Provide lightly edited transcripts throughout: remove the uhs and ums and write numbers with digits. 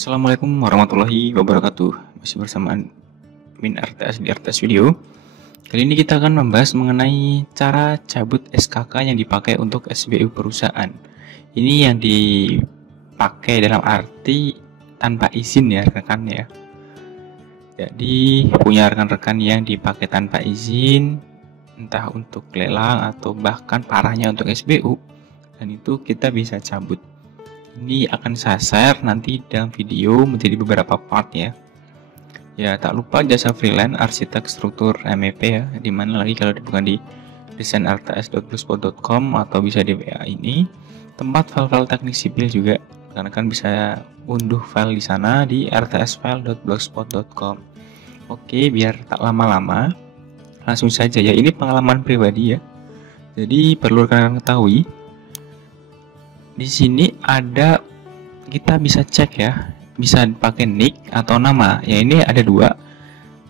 Assalamualaikum warahmatullahi wabarakatuh. Masih bersama Min RTS di RTS Video. Kali ini kita akan membahas mengenai cara cabut SKK yang dipakai untuk SBU perusahaan. Ini yang dipakai dalam arti tanpa izin ya rekan ya. Jadi punya rekan-rekan yang dipakai tanpa izin, entah untuk lelang atau bahkan parahnya untuk SBU, dan itu kita bisa cabut. Ini akan saya share nanti dalam video menjadi beberapa part ya. Ya, tak lupa jasa freelance arsitek struktur MEP ya. Dimana lagi kalau bukan di desainrts.blogspot.com atau bisa di WA ini. Tempat file-file teknik sipil juga. Karena kan bisa unduh file di sana di rtsfile.blogspot.com. Oke, biar tak lama-lama, langsung saja ya. Ini pengalaman pribadi ya. Jadi perlu kalian ketahui. Di sini ada, kita bisa cek ya, bisa pakai nick atau nama. Ya ini ada dua,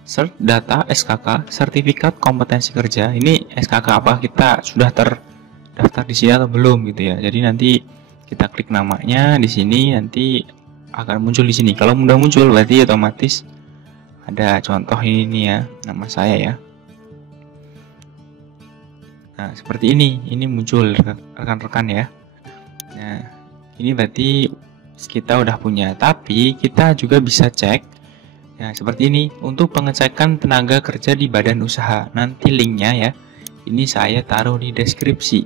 cert data SKK, sertifikat kompetensi kerja. Ini SKK apa, kita sudah terdaftar di sini atau belum gitu ya. Jadi nanti kita klik namanya di sini, nanti akan muncul di sini. Kalau udah muncul berarti otomatis ada contoh ini ya, nama saya ya. Nah seperti ini muncul rekan-rekan ya. Nah, ini berarti kita udah punya, tapi kita juga bisa cek ya seperti ini untuk pengecekan tenaga kerja di badan usaha. Nanti linknya ya, ini saya taruh di deskripsi.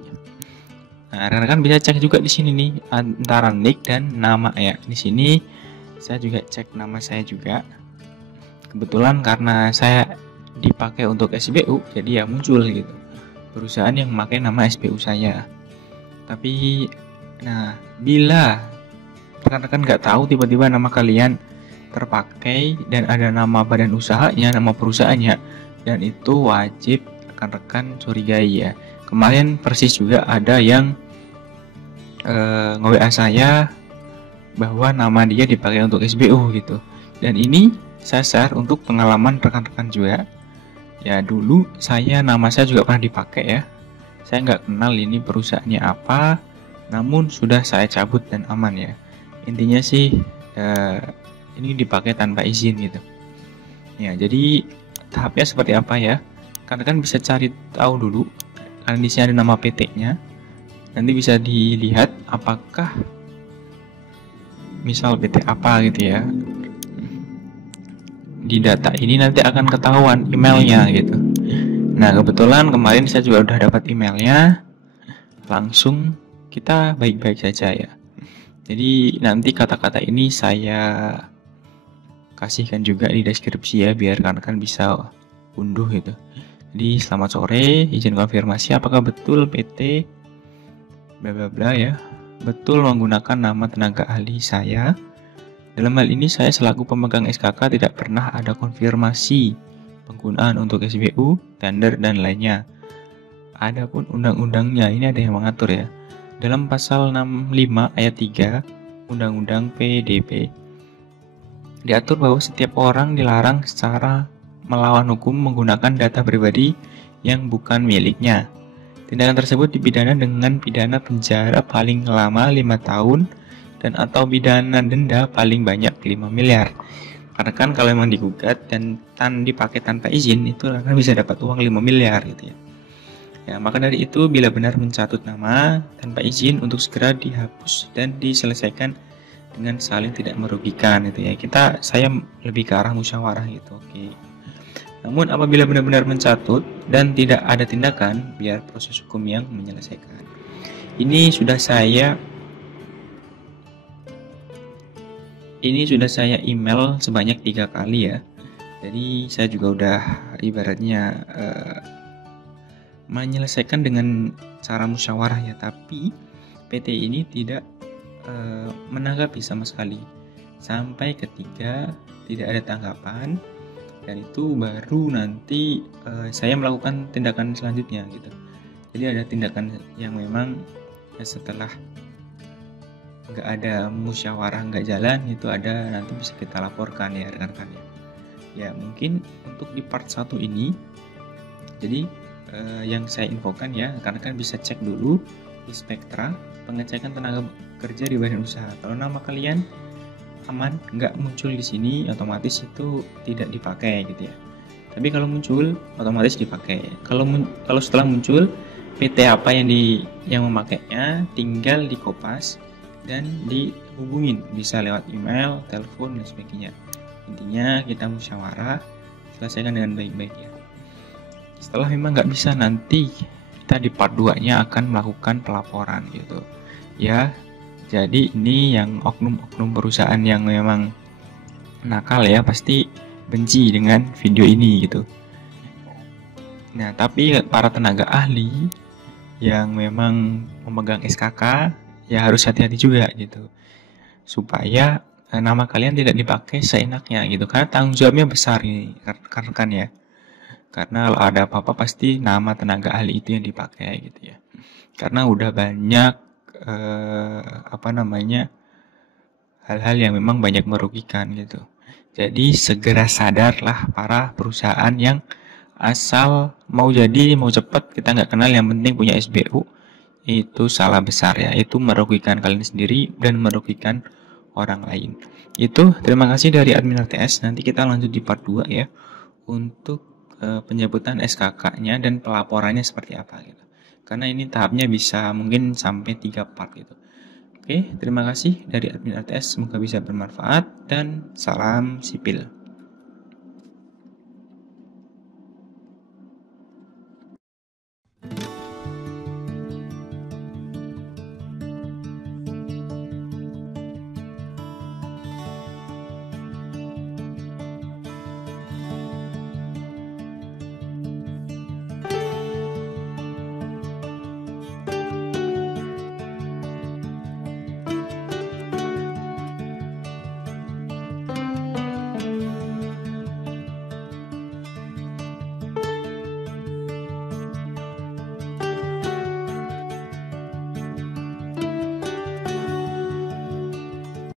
Nah, rekan-rekan bisa cek juga di sini nih antara nick dan nama ya. Di sini saya juga cek nama saya juga. Kebetulan karena saya dipakai untuk SBU, jadi ya muncul gitu perusahaan yang memakai nama SBU saya. Tapi nah, bila rekan-rekan nggak tahu tiba-tiba nama kalian terpakai dan ada nama badan usahanya, nama perusahaannya, dan itu wajib rekan-rekan curigai ya. Kemarin persis juga ada yang nge-WA saya bahwa nama dia dipakai untuk SBU gitu. Dan ini saya share untuk pengalaman rekan-rekan juga. Ya dulu nama saya juga pernah dipakai ya. Saya nggak kenal ini perusahaannya apa. Namun sudah saya cabut dan aman ya. Intinya sih ini dipakai tanpa izin gitu. Ya jadi tahapnya seperti apa ya? Karena kan bisa cari tahu dulu. Karena di sini ada nama PT-nya. Nanti bisa dilihat apakah misal PT apa gitu ya. Di data ini nanti akan ketahuan emailnya gitu. Nah kebetulan kemarin saya juga udah dapat emailnya. Langsung kita baik-baik saja ya. Jadi nanti kata-kata ini saya kasihkan juga di deskripsi ya, biar kan bisa unduh gitu. Jadi selamat sore, izin konfirmasi apakah betul PT bla bla bla ya, betul menggunakan nama tenaga ahli saya. Dalam hal ini saya selaku pemegang SKK tidak pernah ada konfirmasi penggunaan untuk SBU, tender dan lainnya. Adapun undang-undangnya ini ada yang mengatur ya. Dalam pasal 65 ayat 3 Undang-Undang PDP diatur bahwa setiap orang dilarang secara melawan hukum menggunakan data pribadi yang bukan miliknya. Tindakan tersebut dipidana dengan pidana penjara paling lama 5 tahun dan atau pidana denda paling banyak 5 miliar. Karena kan kalau memang digugat dan dipakai tanpa izin itu akan bisa dapat uang 5 miliar gitu ya. Ya, maka dari itu bila benar mencatut nama tanpa izin untuk segera dihapus dan diselesaikan dengan saling tidak merugikan itu ya. Saya lebih ke arah musyawarah gitu. Oke. Namun apabila benar-benar mencatut dan tidak ada tindakan, biar proses hukum yang menyelesaikan. Ini sudah saya email sebanyak 3 kali ya. Jadi saya juga udah ibaratnya menyelesaikan dengan cara musyawarah ya, tapi PT ini tidak menanggapi sama sekali sampai ketika tidak ada tanggapan, dan itu baru nanti saya melakukan tindakan selanjutnya gitu. Jadi ada tindakan yang memang setelah nggak ada musyawarah, nggak jalan, itu ada nanti bisa kita laporkan ya rekan-rekan ya. Ya mungkin untuk di part 1 ini jadi yang saya infokan ya, karena kan bisa cek dulu di Spektra pengecekan tenaga kerja di badan usaha. Kalau nama kalian aman, nggak muncul di sini, otomatis itu tidak dipakai gitu ya. Tapi kalau muncul, otomatis dipakai. Kalau setelah muncul, PT apa yang memakainya tinggal dikopas dan dihubungin, bisa lewat email, telepon, dan sebagainya. Intinya kita musyawarah, selesaikan dengan baik-baik ya. Setelah memang nggak bisa, nanti kita di part 2-nya akan melakukan pelaporan gitu ya. Jadi ini yang oknum-oknum perusahaan yang memang nakal ya, pasti benci dengan video ini gitu. Nah, tapi para tenaga ahli yang memang memegang SKK ya harus hati-hati juga gitu. Supaya nama kalian tidak dipakai seenaknya gitu. Karena tanggung jawabnya besar ini, rekan-rekan ya. Karena kalau ada apa-apa pasti nama tenaga ahli itu yang dipakai gitu ya. Karena udah banyak hal-hal yang memang banyak merugikan gitu. Jadi segera sadarlah para perusahaan yang asal mau jadi mau cepat, kita nggak kenal, yang penting punya SBU, itu salah besar ya. Itu merugikan kalian sendiri dan merugikan orang lain. Itu terima kasih dari admin RTS. Nanti kita lanjut di part 2 ya, untuk penjemputan SKK-nya dan pelaporannya seperti apa gitu. Karena ini tahapnya bisa mungkin sampai 3 part gitu. Oke, terima kasih dari admin RTS, semoga bisa bermanfaat dan salam sipil.